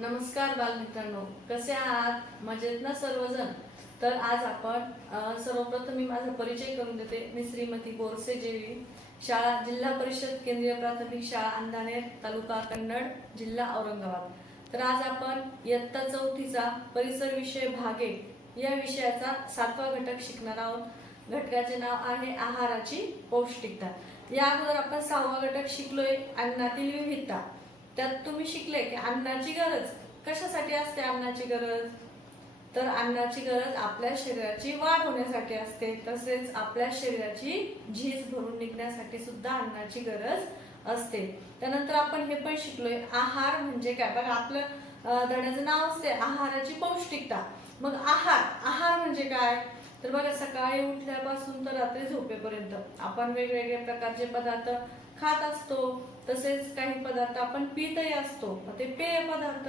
नमस्कार बालमित्रांनो, कसे आहात? मजेत ना सर्वजण? तर आज आपण सर्वप्रथम मी माझा परिचय करून देते. मी श्रीमती बोरसे जेवी, शाळा जिल्हा परिषद केंद्रीय प्राथमिक शाळा अंधानेर, तालुका कन्नड, जिल्हा औरंगाबाद. तर आज आपण इयत्ता 4थीचा परिसर विषय भाग 1 या विषयाचा 7वा घटक शिकणार आहोत. घटकाचे नाव आहे आहाराची पौष्टिकता. या अगोदर आपण 6वा घटक शिकलोय, अन्नातील विविधता. त्यात तुम्ही शिकले की अन्नाची गरज कशासाठी असते. अन्नाची गरज तर अन्नाची गरज आपल्या शरीराची वाढ होण्यासाठी असते, तसेच आपल्या शरीराची झीज भरून निघण्यासाठी सुद्धा अन्नाची गरज असते. त्यानंतर आपण हे पण शिकलोय आहार म्हणजे काय. बघा आपलं धड्याचं नाव असते आहाराची पौष्टिकता. मग आहार म्हणजे काय. तर बघा सकाळी उठल्यापासून तर रात्री झोपेपर्यंत आपण वेगवेगळे प्रकारचे पदार्थ खात असतो, तसेच काही पदार्थ आपण पितही असतो. ते पेय पदार्थ,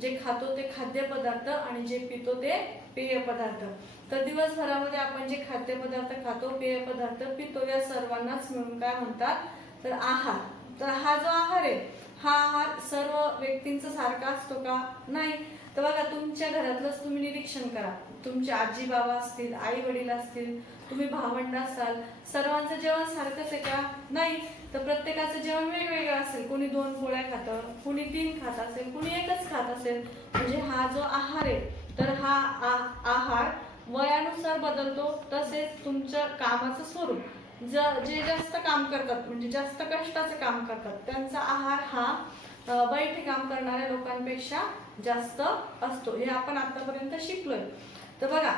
जे खातो ते खाद्य पदार्थ आणि जे पितो ते पेय पदार्थ. तर दिवसभरामध्ये आपण जे खाद्य पदार्थ खातो, पेय पदार्थ पितो, या सर्वांनाच मिळून काय म्हणतात तर आहार. तर हा जो आहार आहे, हा आहार सर्व व्यक्तींचा सारखा असतो का. नाही. तर बघा तुमच्या घरातलंच तुम्ही निरीक्षण करा. तुमचे आजी बाबा असतील, आई वडील असतील, तुम्ही भावंड असाल, सर्वांचं जेवण सारखंच आहे का. नाही. तर प्रत्येकाचं जेवण वेगवेगळं असेल. कोणी 2 पोळ्या खातं, कोणी 3 खात असेल, कोणी एकच खात असेल. म्हणजे हा जो आहार आहे, तर हा आहार वयानुसार बदलतो. तसेच तुमच्या कामाचं स्वरूप, जे जास्त काम करतात म्हणजे जास्त कष्टाचं काम करतात, त्यांचा आहार हा बैठे काम करणाऱ्या लोकांपेक्षा जास्त असतो. हे आपण आतापर्यंत शिकलोय. तर बघा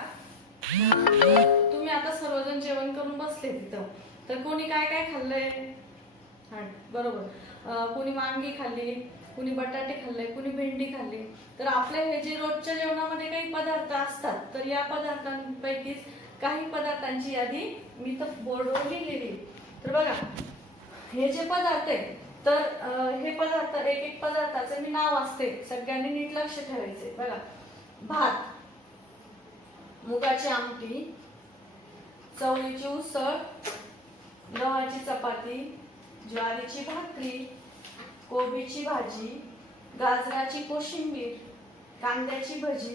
तुम्ही आता सर्वजण जेवण करून बसले तिथं. तर कोणी काय काय खाल्लंय. बरोबर, कोणी वांगी खाल्ली, कोणी बटाटे खाल्ले, कोणी भेंडी खाल्ली. तर आपल्या हे जे रोजच्या जेवणामध्ये काही पदार्थ असतात, तर या पदार्थांपैकी काही पदार्थांची यादी मी तर बोर्डवर लिहिलेली. तर बघा हे जे पदार्थ आहे, तर हे पदार्थ एक पदार्थाचे मी नाव असते, सगळ्यांनी नीट लक्ष ठेवायचे. बघा भात, मुगाची आमटी, चवळीची उसळ, गव्हाची चपाती, ज्वारीची भाकरी, कोबीची भाजी, गाजराची कोशिंबीर, कांद्याची भजी,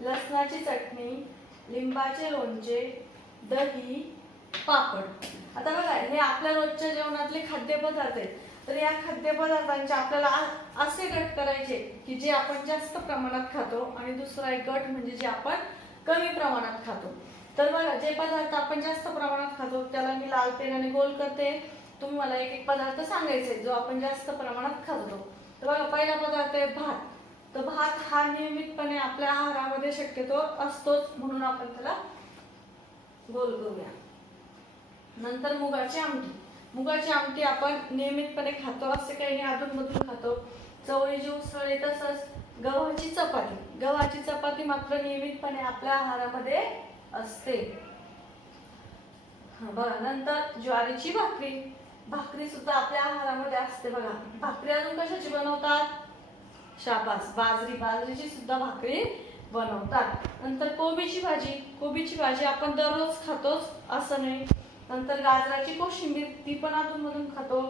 लसणाची चटणी, लिंबाचे लोणचे, दही, पापड. आता बघा हे आपल्या रोजच्या जेवणातले खाद्यपदार्थ आहेत. तर या खाद्यपदार्थांचे आपल्याला असे गट करायचे की जे आपण जास्त प्रमाणात खातो, आणि दुसरा एक गट म्हणजे जे आपण कमी प्रमाणात खातो. तर बघा जे पदार्थ आपण जास्त प्रमाणात खातो त्याला मी लाल पेनाने गोल करते. तुम्ही मला एक पदार्थ सांगायचे जो आपण जास्त प्रमाणात खातो. तर बघा पहिला पदार्थ आहे भात. तर भात हा नियमितपणे आपल्या आहारामध्ये शक्यतो असतोच, म्हणून आपण त्याला गोल करूया. नंतर मुगाची आमटी. मुगाची आमटी आपण नियमितपणे खातो, असे काही अधूनमधून खातो. चवळीची उसळ, तसंच गव्हाची चपाती. गव्हाची चपाती मात्र नियमितपणे आपल्या आहारामध्ये असते. बघा नंतर ज्वारीची भाकरी. भाकरी सुद्धा आपल्या आहारामध्ये असते. बघा भाकरी अजून कशाची बनवतात. शाबास, बाजरीची सुद्धा भाकरी बनवतात. नंतर कोबीची भाजी. कोबीची भाजी आपण दररोज खातोच असं नाही. नंतर गाजराची कोशिंबीर, ती पण अधूनमधून खातो.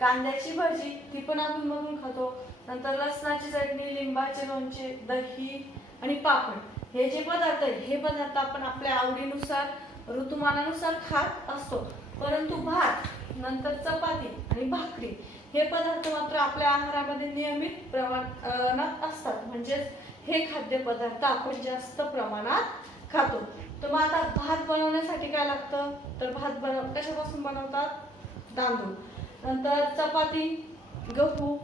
कांद्याची भजी, ती पण अधूनमधून खातो. नंतर लसणाची चटणी, लिंबाचे लोणचे, दही आणि पापड. हे जे पदार्थ आहे, हे पदार्थ आपण आपल्या आवडीनुसार, ऋतुमानानुसार खात असतो. परंतु भात, नंतर चपाती आणि भाकरी हे पदार्थ मात्र आपल्या आहारामध्ये नियमित प्रमाणात असतात. म्हणजेच हे खाद्यपदार्थ आपण जास्त प्रमाणात खातो. तर मग आता भात बनवण्यासाठी काय लागतं. तर भात कशापासून बनवतात. तांदूळ. नंतर चपाती, गहू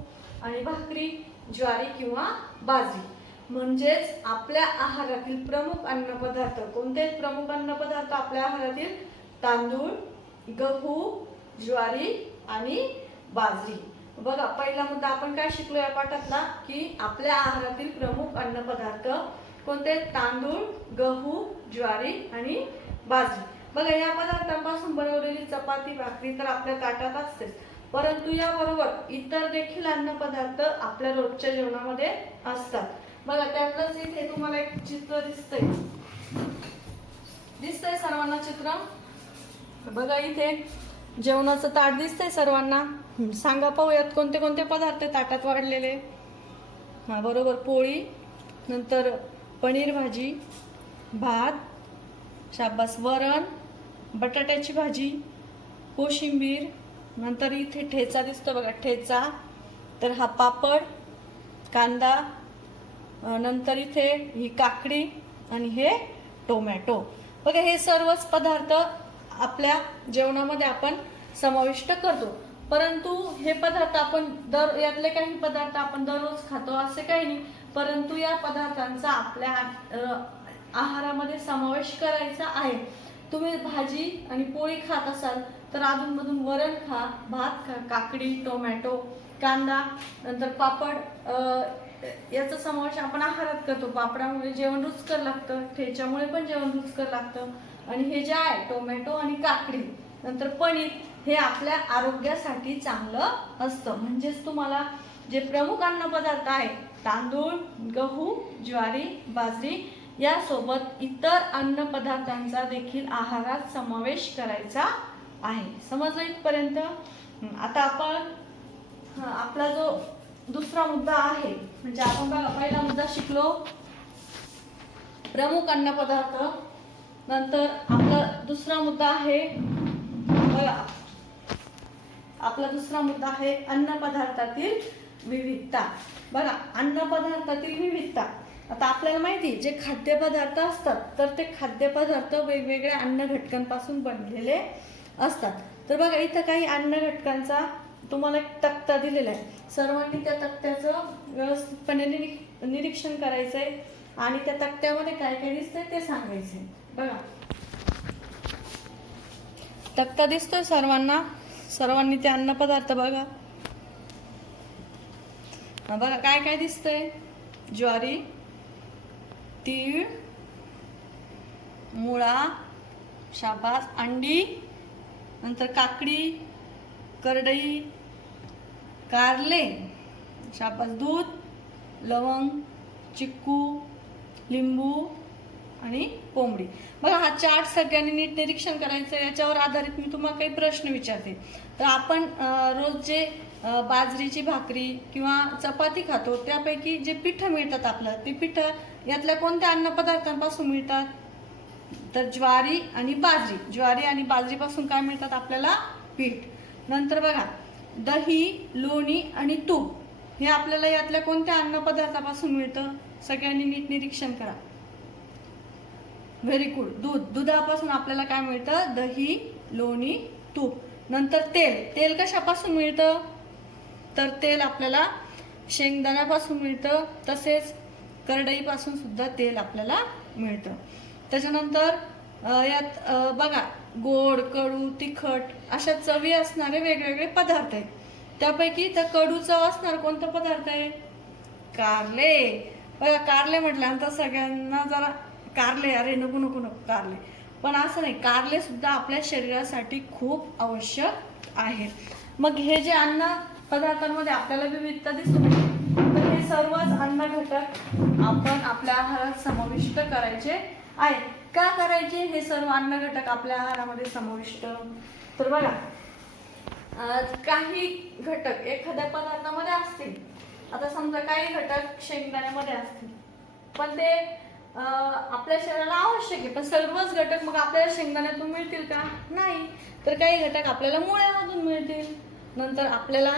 आणि भाकरी ज्वारी किंवा बाजरी. म्हणजेच आपल्या आहारातील प्रमुख अन्नपदार्थ कोणते. प्रमुख अन्नपदार्थ आपल्या आहारातील तांदूळ, गहू, ज्वारी आणि बाजरी. बघा पहिला मुद्दा आपण काय शिकलो या पाठातला, की आपल्या आहारातील प्रमुख अन्नपदार्थ कोणते. तांदूळ, गहू, ज्वारी आणि बाजरी. बघा या पदार्थांपासून बनवलेली चपाती, भाकरी तर आपल्या ताटात असतेच, परंतु याबरोबर इतर देखील अन्नपदार्थ आपल्या रोजच्या जेवणामध्ये असतात. बघा त्यातलंच इथे तुम्हाला एक चित्र दिसतंय सर्वांना चित्र. बघा इथे जेवणाचं ताट दिसतंय सर्वांना. सांगा पाहूयात कोणते कोणते पदार्थ ताटात वाढलेले. हां बरोबर, पोळी, नंतर पनीर भाजी, भात, शाबास, वरण, बटाट्याची भाजी, कोशिंबीर, नंतर इथे ठेचा दिसतो बघा, ठेचा, तर हा पापड, कांदा, नंतर इथे ही काकडी आणि हे टोमॅटो. बघा हे सर्वच पदार्थ आपल्या जेवणामध्ये आपण समाविष्ट करतो. परंतु हे पदार्थ आपण यातले काही पदार्थ आपण दररोज खातो असे काही नाही, परंतु या पदार्थांचा आपल्या आहारामध्ये समावेश करायचा आहे. तुम्ही भाजी आणि पोळी खात असाल तर अधूनमधून वरण खा, भात खा, काकडी, टोमॅटो, कांदा, नंतर पापड, याचा समावेश आपण आहारात करतो. पापडामुळे जेवण रुचकर लागतं, ठेच्यामुळे पण जेवण रुचकर लागतं, आणि हे जे आहे टोमॅटो आणि काकडी, नंतर पनीर, हे आपल्या आरोग्यासाठी चांगलं असतं. म्हणजेच तुम्हाला जे प्रमुख अन्नपदार्थ आहे, तांदूळ, गहू, ज्वारी, बाजरी, यासोबत इतर अन्नपदार्थांचा देखील आहारात समावेश करायचा आहे. समजलं इथपर्यंत? आता आपण आपला जो दुसरा मुद्दा आहे, म्हणजे आपण बघा पहिला मुद्दा शिकलो प्रमुख अन्नपदार्थ, नंतर आपला दुसरा मुद्दा आहे बघा, आपला दुसरा मुद्दा आहे अन्नपदार्थातील विविधता. बघा अन्नपदार्थातील विविधता. आता आपल्याला माहिती जे खाद्यपदार्थ असतात तर ते खाद्यपदार्थ वेगवेगळ्या अन्न घटकांपासून बनलेले असतात. तर बघा इथं काही अन्न घटकांचा तुम्हाला एक तक्ता दिलेला आहे. सर्वांनी त्या तक्त्याचं व्यवस्थितपणे निरीक्षण करायचंय आणि त्या तक्त्यामध्ये काय काय दिसतंय ते सांगायचंय. बघा तक्ता दिसतोय सर्वांना, सर्वांनी ते अन्नपदार्थ बघा. बघा काय काय दिसतंय, ज्वारी, तीळ, मुळा, शाबास, अंडी, नंतर काकडी, करडई, कारले, शाबास, दूध, लवंग, चिक्कू, लिंबू आणि कोंबडी. बघा हा चार्ट सगळ्यांनी नीट निरीक्षण करायचं. याच्यावर आधारित मी तुम्हाला काही प्रश्न विचारते. तर आपण रोज जे बाजरीची भाकरी किंवा चपाती खातो त्यापैकी जे पिठं मिळतात आपल्याला, ते पिठं यातल्या कोणत्या अन्नपदार्थांपासून मिळतात? तर ज्वारी आणि बाजरी. ज्वारी आणि बाजरीपासून काय मिळतात आपल्याला? पीठ. नंतर बघा दही, लोणी आणि तूप, हे आपल्याला यातल्या कोणत्या अन्नपदार्थापासून मिळतं? सगळ्यांनी नीट निरीक्षण करा. Very good. दूध. दुधापासून आपल्याला काय मिळतं? दही, लोणी, तूप. नंतर तेल. तेल कशापासून मिळतं? तर तेल आपल्याला शेंगदाण्यापासून मिळतं, तसेच करडईपासून सुद्धा तेल आपल्याला मिळतं. त्याच्यानंतर यात बघा गोड, कडू, तिखट अशा चवी असणारे वेगवेगळे पदार्थ आहेत. त्यापैकी त्या कडू चव असणार कोणता पदार्थ आहे? कारले. बघा कारले म्हटल्यानंतर सगळ्यांना जरा कारले, अरे नको नको नको कारले, पण असं नाही, कारले सुद्धा आपल्या शरीरासाठी खूप आवश्यक आहे. मग हे जे अन्न पदार्थांमध्ये आपल्याला विविधता दिसून येते, तर हे सर्वच अन्न घटक आपण आपल्या आहारात समाविष्ट करायचे आहे. का करायचे हे सर्व अन्न घटक आपल्या आहारामध्ये समाविष्ट? तर बघा काही घटक एखाद्या पदार्थामध्ये असतील. आता समजा काही घटक शेंगदाण्यामध्ये असतील, पण ते आपल्या शरीराला आवश्यक आहे, पण सर्वच घटक मग आपल्याला शेंगदाण्यातून मिळतील का? नाही. तर काही घटक आपल्याला मुळ्यामधून मिळतील, नंतर आपल्याला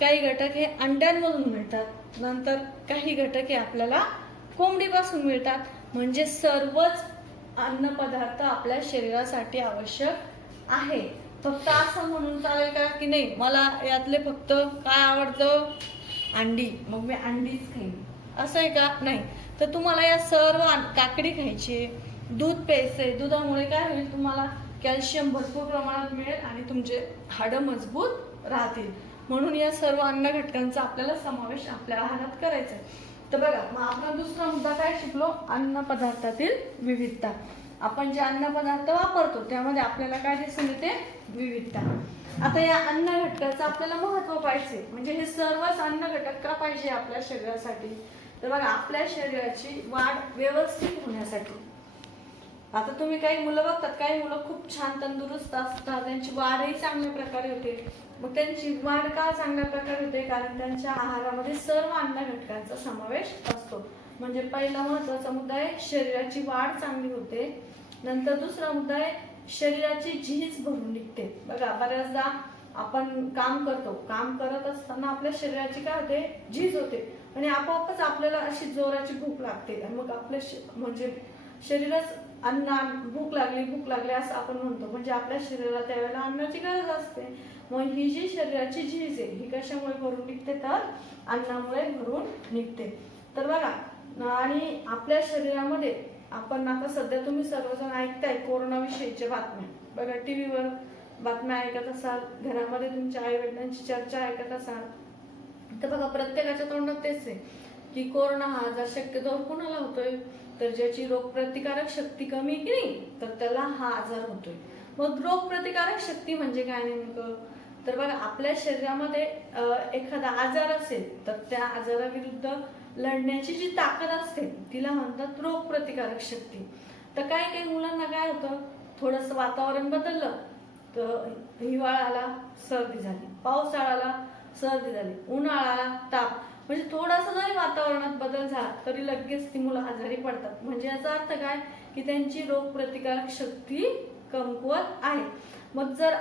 काही घटक हे अंड्यांमधून मिळतात, नंतर काही घटक हे आपल्याला कोंबडीपासून मिळतात. म्हणजे सर्वच अन्नपदार्थ आपल्या शरीरासाठी आवश्यक आहे. फक्त असं म्हणून चालेल का की नाही मला यातले फक्त काय आवडतं? अंडी, मग मी अंडीच खाईन, असं आहे का? नाही. तर तुम्हाला या सर्व काकडी खायची, दूध प्यायचंय. दुधामुळे काय होईल? तुम्हाला कॅल्शियम भरपूर प्रमाणात मिळेल आणि तुमचे हाडं मजबूत राहतील. म्हणून या सर्व अन्न घटकांचा आपल्याला समावेश आपल्या आहारात करायचा आहे. तर बघा मग आपण दुसरा मुद्दा काय शिकलो? अन्न पदार्थातील विविधता. आपण जे अन्न पदार्थ वापरतो त्यामध्ये आपल्याला काय दिसून येते? विविधता. आता या अन्न घटकाचं आपल्याला महत्व पाहिजे, म्हणजे हे सर्वच अन्न घटक का पाहिजे आपल्या शरीरासाठी? तर बघा आपल्या शरीराची वाढ व्यवस्थित होण्यासाठी, आता तुम्ही काही मुलं बघतात, काही मुलं खूप छान तंदुरुस्त असतात, त्यांची वाढही चांगल्या प्रकारे होते. मग त्यांची वाढ का चांगल्या प्रकारे होते? कारण त्यांच्या आहारामध्ये सर्व अन्न घटकांचा समावेश असतो. म्हणजे पहिला महत्वाचा मुद्दा आहे शरीराची वाढ चांगली होते. नंतर दुसरा मुद्दा आहे शरीराची झीज भरून निघते. बघा बऱ्याचदा आपण काम करतो, काम करत असताना आपल्या शरीराची काय होते, झीज होते आणि आपोआपच आपल्याला अशी जोराची भूक लागते आणि मग आपल्या म्हणजे शरीरच भूक लागली असं आपण म्हणतो. म्हणजे आपल्या शरीराला त्यावेळेला अन्नाची गरज असते. मग ही जी शरीराची झीज आहे ही कशामुळे भरून निघते? तर अन्नामुळे भरून निघते. तर बघा, आणि आपल्या शरीरामध्ये आपण आता सध्या तुम्ही सर्वजण ऐकताय कोरोना विषयीच्या बातम्या. बघा टीव्हीवर बातम्या ऐकत असाल, घरामध्ये तुमच्या आई वडिलांची चर्चा ऐकत असाल, तर बघा प्रत्येकाच्या तोंडात तेच आहे की कोरोना हा आजार शक्यतो कुणाला होतोय? तर ज्याची रोगप्रतिकारक शक्ती कमी की नाही, तर त्याला हा आजार होतोय. मग रोगप्रतिकारक शक्ती म्हणजे काय नेमकं? तर बघा आपल्या शरीरामध्ये एखादा आजार असेल तर त्या आजाराविरुद्ध लढण्याची जी ताकद असते तिला म्हणतात रोगप्रतिकारक शक्ती. तर काही मुलांना काय होतं, थोडस वातावरण बदललं तर हिवाळा आला सर्दी झाली, पावसाळा आला सर्दी झाली, उन्हाळा आला ताप. म्हणजे थोडासा जरी वातावरणात बदल झाला तरी लगेच ती मुलं आजारी पडतात. म्हणजे याचा अर्थ काय की त्यांची रोगप्रतिकारक शक्ती कमकुवत आहे. मग जर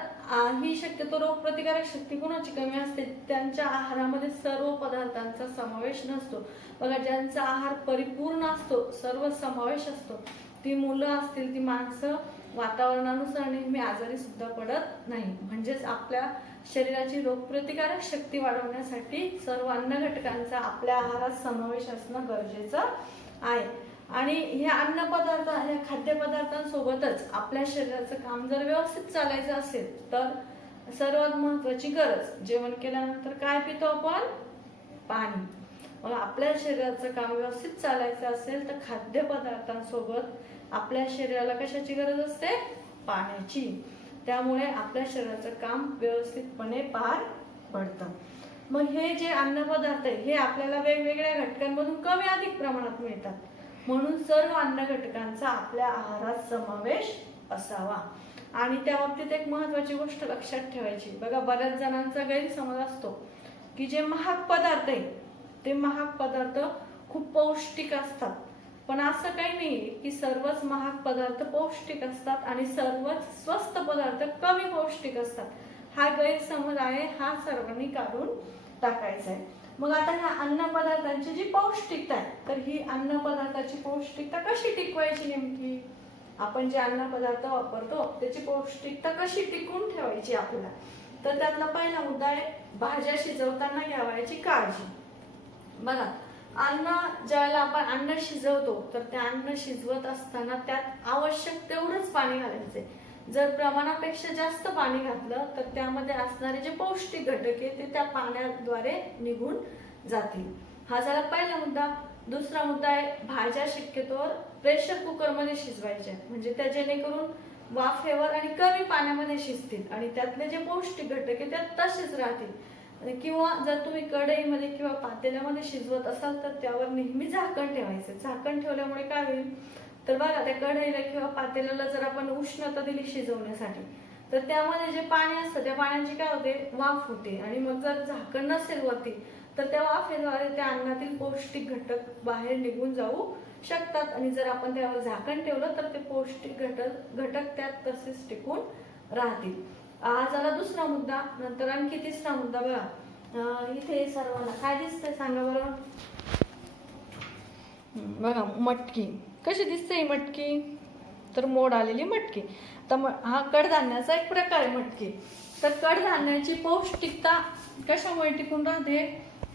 ही शक्यतो रोगप्रतिकारक शक्ती कोणाची कमी असते? त्यांच्या आहारामध्ये सर्व पदार्थांचा समावेश नसतो. बघा ज्यांचा आहार परिपूर्ण असतो, सर्व समावेश असतो, ती मुलं असतील, ती माणसं वातावरणानुसार नेहमी आजारी सुद्धा पडत नाही. म्हणजेच आपल्या शरीराची रोगप्रतिकारक शक्ती वाढवण्यासाठी सर्व अन्न घटकांचा आपल्या आहारात समावेश असणं गरजेचं आहे. आणि ह्या अन्नपदार्थ, ह्या खाद्यपदार्थांसोबतच आपल्या शरीराचं काम जर व्यवस्थित चालायचं असेल तर सर्वात महत्वाची गरज, जेवण केल्यानंतर काय पितो आपण? पाणी. मग आपल्या शरीराचं काम व्यवस्थित चालायचं असेल तर खाद्यपदार्थांसोबत आपल्या शरीराला कशाची गरज असते? पाण्याची. त्यामुळे आपल्या शरीराचं काम व्यवस्थितपणे पार पडतं. मग हे जे अन्नपदार्थ आहे हे आपल्याला वेगवेगळ्या घटकांमधून कमी अधिक प्रमाणात मिळतात. म्हणून सर्व अन्न घटकांचा आपल्या आहारात समावेश असावा. आणि त्या बाबतीत एक महत्वाची गोष्ट लक्षात ठेवायची. बघा बऱ्याच जणांचा गैरसमज असतो की जे महाग पदार्थ आहे ते महाग पदार्थ खूप पौष्टिक असतात. पण असं काही नाही की सर्वच महाग पदार्थ पौष्टिक असतात आणि सर्वच स्वस्त पदार्थ कमी पौष्टिक असतात. हा गैरसमज आहे, हा सर्वांनी काढून टाकायचा आहे. मग आता ह्या अन्न पदार्थांची जी पौष्टिकता आहे, तर ही अन्न पदार्थाची पौष्टिकता कशी टिकवायची नेमकी? आपण जे अन्न पदार्थ वापरतो त्याची पौष्टिकता कशी टिकून ठेवायची आपल्याला? तर त्यातला पहिला मुद्दा आहे भाज्या शिजवताना घ्यावयाची काळजी. बघा अन्न ज्यावेळेला आपण अन्न शिजवतो तर त्या अन्न शिजवत असताना त्यात आवश्यक तेवढंच पाणी घालायचंय. जर प्रमाणापेक्षा जास्त पाणी घातलं तर त्यामध्ये असणारे जे पौष्टिक घटक आहे ते त्या पाण्याद्वारे निघून जातील. हा झाला पहिला मुद्दा. दुसरा मुद्दा आहे भाज्या शक्यतोवर प्रेशर कुकर मध्ये शिजवायच्या, म्हणजे त्या जेणेकरून वाफेवर आणि कमी पाण्यामध्ये शिजतील आणि त्यातले जे पौष्टिक घटक आहे त्यात तसेच राहतील. किंवा जर तुम्ही कढईमध्ये किंवा पातेल्यामध्ये शिजवत असाल तर त्यावर नेहमी झाकण ठेवायचं. झाकण ठेवल्यामुळे काय होईल तर बघा त्या कढईला किंवा पातेल्याला जर आपण उष्णता दिली शिजवण्यासाठी तर त्यामध्ये जे पाणी असतं त्या पाण्याची काय होते, वाफ होते. आणि मग जर झाकण नसेल वरती तर त्या वाफेद्वारे त्या अन्नातील पौष्टिक घटक बाहेर निघून जाऊ शकतात. आणि जर आपण त्यावर झाकण ठेवलं तर ते पौष्टिक घटक त्यात तसेच टिकून राहतील. हा झाला दुसरा मुद्दा. नंतर आणखी तिसरा मुद्दा. बघा इथे सर्वांना काय दिसतंय सांगा बरं? बघा मटकी कशी दिसते ही मटकी? तर मोड आलेली मटकी. तर हा कडधान्याचा एक प्रकार आहे मटकी. तर कडधान्याची पौष्टिकता कशामुळे टिकून राहते?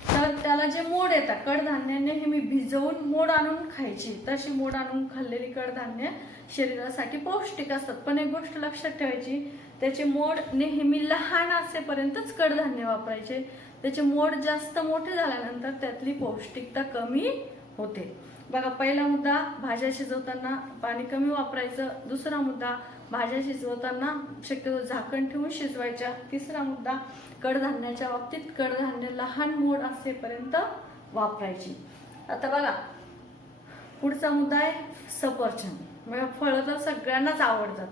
तर त्याला जे मोड येतात, कडधान्य नेहमी भिजवून मोड आणून खायची. तशी मोड आणून खाल्लेली कडधान्य शरीरासाठी पौष्टिक असतात. पण एक गोष्ट लक्षात ठेवायची, त्याचे मोड नेहमी लहान असेपर्यंतच कडधान्य वापरायचे. त्याचे मोड जास्त मोठे झाल्यानंतर त्यातली पौष्टिकता कमी होते. बघा पहिला मुद्दा भाज्या शिजवताना पाणी कमी वापरायचं. दुसरा मुद्दा भाज्या शिजवताना शक्यतो झाकण ठेवून शिजवायच्या. तिसरा मुद्दा कडधान्याच्या बाबतीत कडधान्य लहान मोड असेपर्यंत वापरायची. आता बघा पुढचा मुद्दा आहे सफरचंद. फळं तर सगळ्यांनाच आवडतात.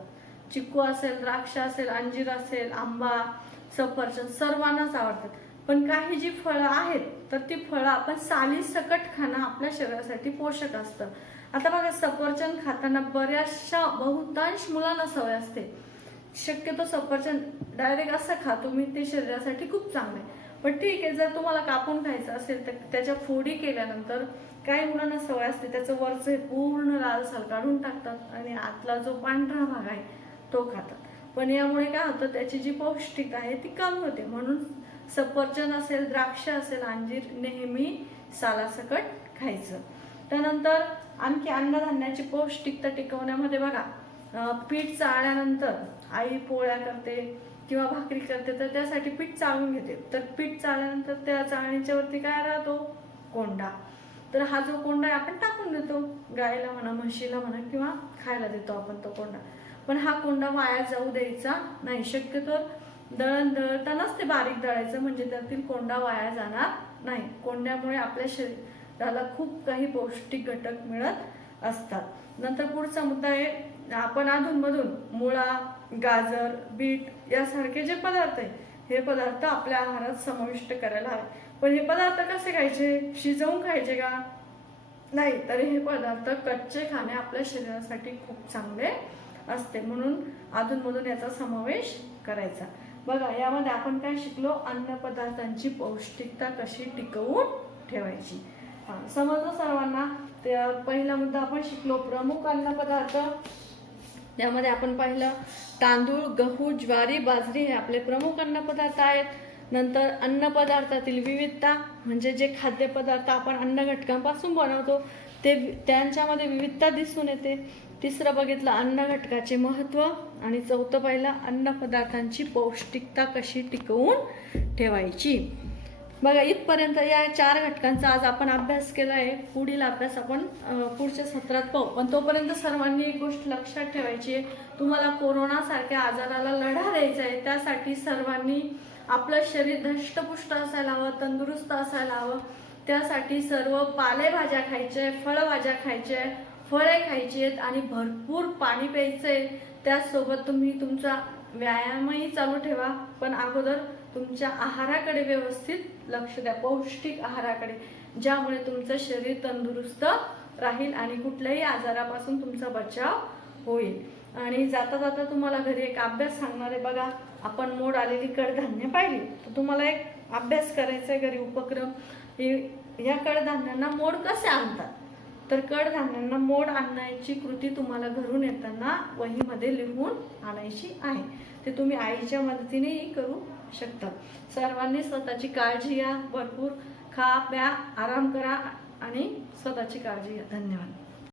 चिक्कू असेल, द्राक्ष असेल, अंजीर असेल, आंबा, सफरचंद सर्वांनाच आवडतात. पण काही जी फळं आहेत तर ती फळं आपण सालीसकट खाणं आपल्या शरीरासाठी पोषक असतं. आता बघा, सफरचंद खाताना बऱ्याचशा बहुतांश मुलांना सवय असते. शक्यतो सफरचंद डायरेक्ट असं खा तुम्ही, ते शरीरासाठी खूप चांगलं आहे. पण ठीक आहे, जर तुम्हाला कापून खायचं असेल तर त्याच्या फोडी केल्यानंतर काही मुलांना सवय असते त्याचं वरचं हे पूर्ण लालसाल काढून टाकतात आणि आतला जो पांढरा भाग आहे तो खातात. पण यामुळे काय होतं, त्याची जी पौष्टिक आहे ती कमी होते. म्हणून सफरचंद असेल, द्राक्ष असेल, अंजीर नेहमी सालासकट खायचं. त्यानंतर आणखी अन्नधान्याची पौष्टिकता टिकवण्यामध्ये बघा, पीठ चाळल्यानंतर आई पोळ्या करते किंवा भाकरी करते तर त्यासाठी पीठ चाळून घेते. तर पीठ चाळल्यानंतर त्या चाळणीच्या वरती काय राहतो, कोंडा. तर हा जो कोंडा आहे आपण टाकून देतो गायला म्हणा, म्हशीला म्हणा, किंवा खायला देतो आपण तो कोंडा. पण हा कोंडा वाया जाऊ द्यायचा नाही. शक्यतो दळण दळतानाच ते बारीक दळायचं, म्हणजे त्यातील कोंडा वाया जाणार नाही. कोंड्यामुळे आपल्या शरीराला खूप काही पौष्टिक घटक मिळत असतात. नंतर पुढचा मुद्दा आहे, आपण अधूनमधून मुळा, गाजर, बीट यासारखे जे पदार्थ आहे हे पदार्थ आपल्या आहारात समाविष्ट करायला हवे. पण हे पदार्थ कसे खायचे, शिजवून खायचे का? नाही, तर हे पदार्थ कच्चे खाणे आपल्या शरीरासाठी खूप चांगले असते. म्हणून अधूनमधून याचा समावेश करायचा. बघा, यामध्ये आपण काय शिकलो, अन्न पदार्थांची पौष्टिकता कशी टिकवून ठेवायची. समजलं सर्वांना? पहिला मुद्दा आपण शिकलो प्रमुख अन्न पदार्थ. त्यामध्ये आपण पाहिलं तांदूळ, गहू, ज्वारी, बाजरी हे आपले प्रमुख अन्न पदार्थ आहेत. नंतर अन्न पदार्थातील विविधता, म्हणजे जे खाद्यपदार्थ आपण अन्न घटकांपासून बनवतो ते त्यांच्यामध्ये विविधता दिसून येते. तिसरं बघितलं अन्न घटकाचे महत्त्व. आणि चौथं पाहिलं अन्न पदार्थांची पौष्टिकता कशी टिकवून ठेवायची. बघा, इथपर्यंत या 4 घटकांचा आज आपण अभ्यास केला आहे. पुढील अभ्यास आपण पुढच्या सत्रात पाहू. पण तोपर्यंत सर्वांनी एक गोष्ट लक्षात ठेवायची आहे, तुम्हाला कोरोनासारख्या आजाराला लढा द्यायचा आहे. त्यासाठी सर्वांनी आपलं शरीर धष्टपुष्ट असायला हवं, तंदुरुस्त असायला हवं. त्यासाठी सर्व पालेभाज्या खायच्या, फळभाज्या खायच्या, फळे खायची आहेत आणि भरपूर पाणी प्यायचं आहे. त्याचसोबत तुम्ही तुमचा व्यायामही चालू ठेवा. पण अगोदर तुमच्या आहाराकडे व्यवस्थित लक्ष द्या, पौष्टिक आहाराकडे, ज्यामुळे तुमचं शरीर तंदुरुस्त राहील आणि कुठल्याही आजारापासून तुमचा बचाव होईल. आणि जाता जाता तुम्हाला घरी एक अभ्यास सांगणार आहे. बघा, आपण मोड आलेली कडधान्य पाहिली, तर तुम्हाला एक अभ्यास करायचा आहे घरी, उपक्रम. या कडधान्यांना मोड कसे आणतात, तर कडधान्यांना मोड आणण्याची कृती तुम्हाला घरून येताना वहीमध्ये लिहून आणायची आहे. ते तुम्ही आईच्या मदतीनेही करू शकता. सर्वांनी स्वतःची काळजी घ्या, भरपूर खा, प्या, आराम करा आणि स्वतःची काळजी घ्या. धन्यवाद.